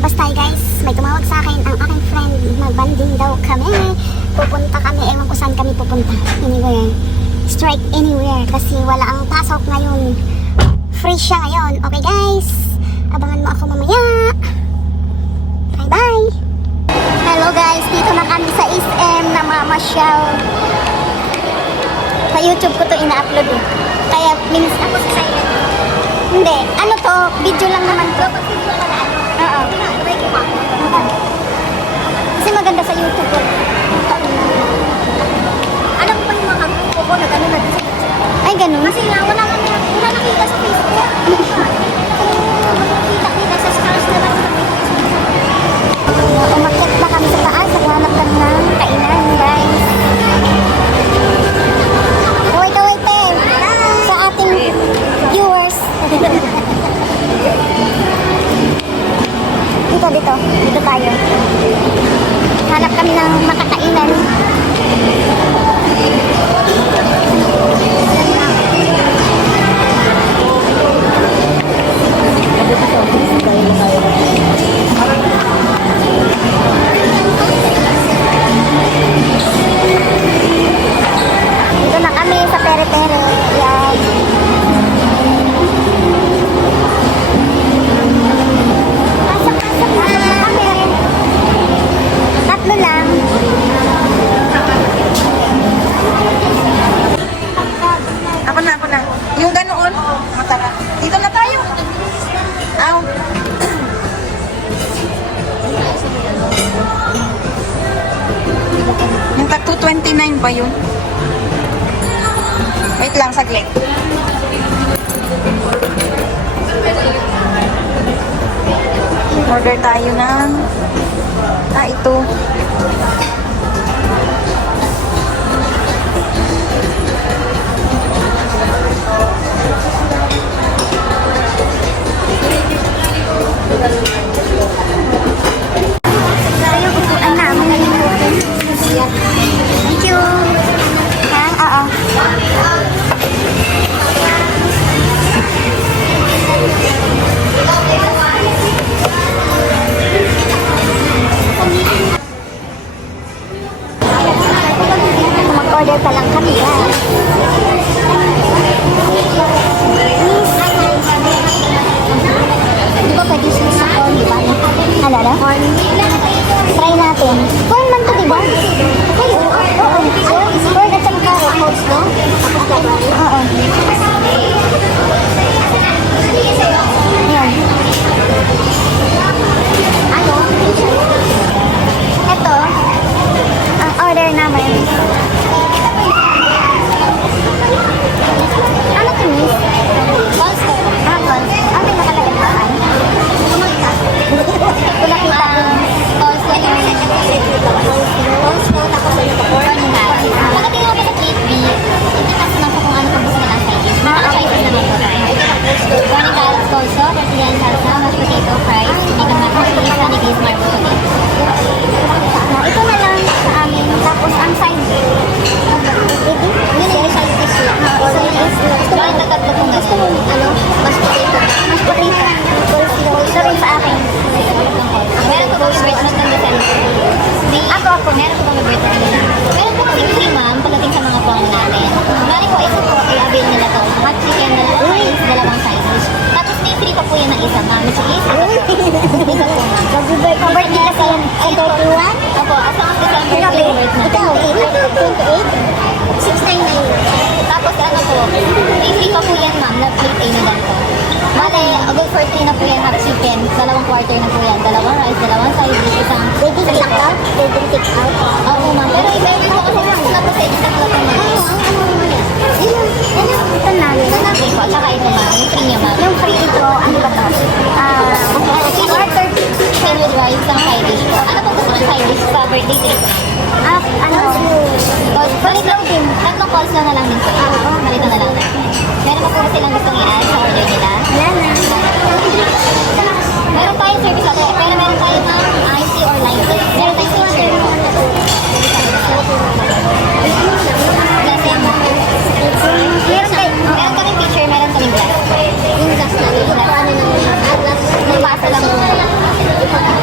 Lalabas tayo guys. May tumawag sa akin ang aking friend. Magbanding daw kami. Pupunta kami. Ewan ko saan kami pupunta. Anywhere. Strike anywhere. Kasi wala ang pasok ngayon. Free siya ngayon. Okay guys. Abangan mo ako mamaya. Bye bye. Hello guys. Dito na kami sa SM na mamasyal. Sa YouTube ko to ina-upload eh. Kaya minutes ako sa silent. Hindi. Ano to? Video lang naman to. Oo. Kasi maganda sa YouTube ko. Alam ko pa yung mga kampo ko na gano'n na sa Ay, ganun. kasi nga, wala nakita sa Facebook. Kita-kita sa stars na lang. Umakyat na kami sa taas. Naghanap kami ng kainan, guys. Wait, sa ating viewers. Dito tayo. Hanap kami ng makakainan. Dito na kami sa Pere-Pere. Yan. Pasok na kami. Tatlo lang. Ako na. Yung ganoon, matara. Dito na tayo. Aw. Yung tag 229 ba yun? Wait lang, saglit. Order tayo ng ito. Yung upuan namin. Thank you. Oo. Mag-order pa lang kami, guys. Di ba pwede siya sa corn, di ba? Ano na? Try natin. Corn man to, di ba? Oo. Corn at saka carrots, no? Oo. Ayan. Ano? Ito, ang order namin. Ano to, miss? Balls ko. Balls. Ano yung nakalagay pa? Wala kita. Balls ko yung balls ko, tapos yung corn na. Pagdating ako sa plate B, hindi kasi nasa kung ano pag gusto na nasa side dish. Mga choices naman po. Corn carrots also, tortilla salsa, mashed potato, fries, chicken mac and cheese, honey glazed marble tomato. Ito na lang sa amin. Tapos ang side Yun yung side dish lang. Join na tatlo kung gusto mo. Ano? Mashed potato. Mashed potato. Ito rin sa akin. Meron po kami bread na tandasan. Ako. Meron po kami bread na tandasan. Meron po kami free ma'am pagdating sa mga phone natin. Bali po, ito po, i-avail nila to. Hot chicken, dalawang rice, dalawang side dish. Tapos may free pa po yan ng isa ma'am. So, isa po. Isa po ma'am. Mag-birthday kasi yan. Sa 31? Opo, as long as December favorite na. Ikaw, 28? 699. Tapos ano po, may free pa po yan ma'am, na plate A na lang po. Bale, go for 3 na po yan, hot chicken, dalawang quarter na po yan, dalawang rice, dalawang side dish, isang Pwede free take po. out? Pwede take out? Opo ma'am, pero i-service po kasi gusto na po sa inyo tatlo po ma'am. Ito na. Ito na po, tsaka ito ma'am, yung free niya ma'am. Yung free ito, ano ba to? Quarter chicken with rice, isang side dish po. Ano po gusto ng side dish sa birthday treat? Tatlong calls na lang din po. Malito na lang. Meron pa po silang gustong i-add sa order nila. Meron tayong service order, pero meron tayong IC or line. Meron tayong picture. Meron kaming picture, meron kaming glass. Yung glass na. Yung pasa lang po.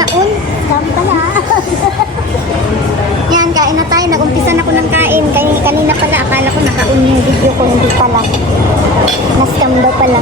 naun. Scam pala. Yan, kain na tayo. Nag-umpisa na ako ng kain. Kanina pala, akala ko naka-on yung video ko. Hindi pala. Na-scam daw pala.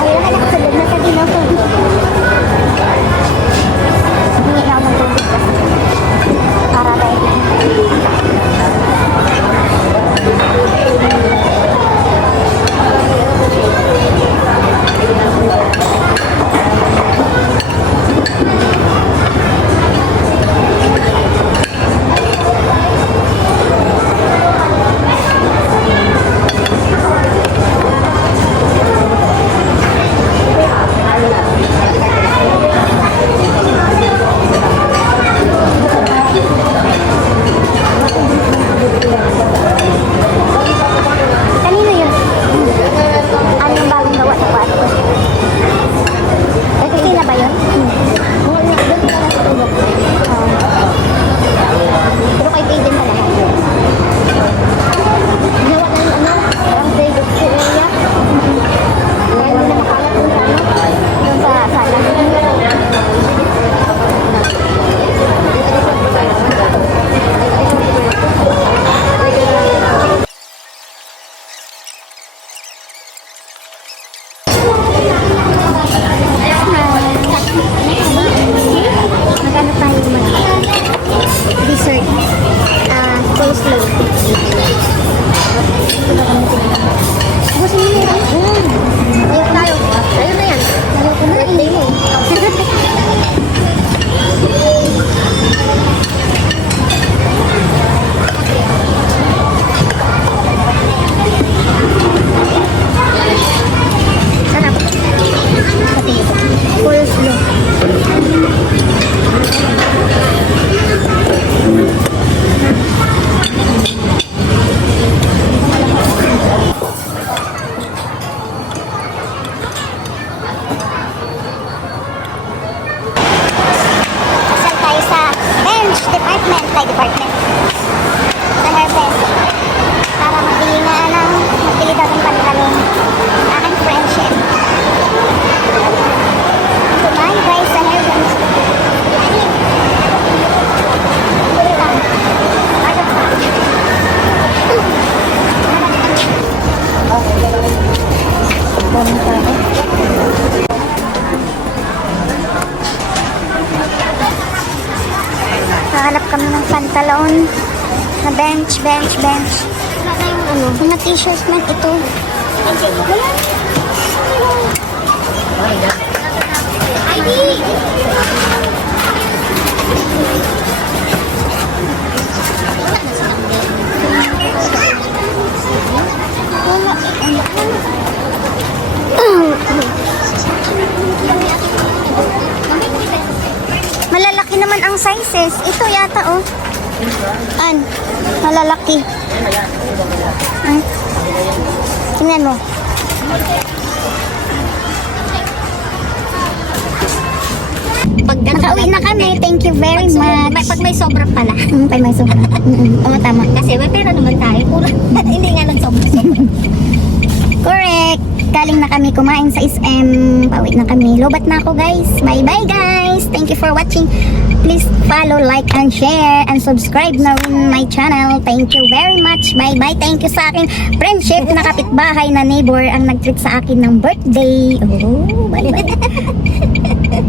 Ayun, anak, sulog na sa dinaw ko. Hindi na ako ng tubig kasi. Para tayo. Kanino yun? Ano yung bagong gawa sa kwarto? Sila ba yun? Pero kay Payden pala yan. Gawa na yung ano? Ang David sa area. Kaya hindi na makalat dun sa ano? Dun sa sala. Magkano tayo gumawa? Dessert. Coleslaw. Gusto mo yun? Ayok tayo. Ayun na yan. Ayoko na. Birthday mo. Sarap. Coleslaw. Saan tayo sa bench department? Department. Sa hairbench. Para magbili na magbili daw ng pantalon. Aking friendship. Kumain guys sa hairbench. Bili lang. Agad pa. Hahanap kami ng pantalon na bench. Wala na yung ano, mga t-shirt man ito. Wala. ID! Wala. Malalaki naman ang sizes. Ito yata oh. Malalaki. Ay. Tingnan mo. Nakauwi na kami. Thank you very much. Pag may sobra pala. Pag may sobra. Oo, tama. Kasi may pera naman tayo. Hindi nga lang sobra. Correct. Galing na kami kumain sa SM. Pauwi na kami. Lobat na ako guys. Bye bye guys. Thank you for watching. Please follow, like, and share, and subscribe na rin my channel. Thank you very much. Bye bye. Thank you sa akin. Friendship na kapitbahay na neighbor ang nag-treat sa akin ng birthday. Oh, bye bye.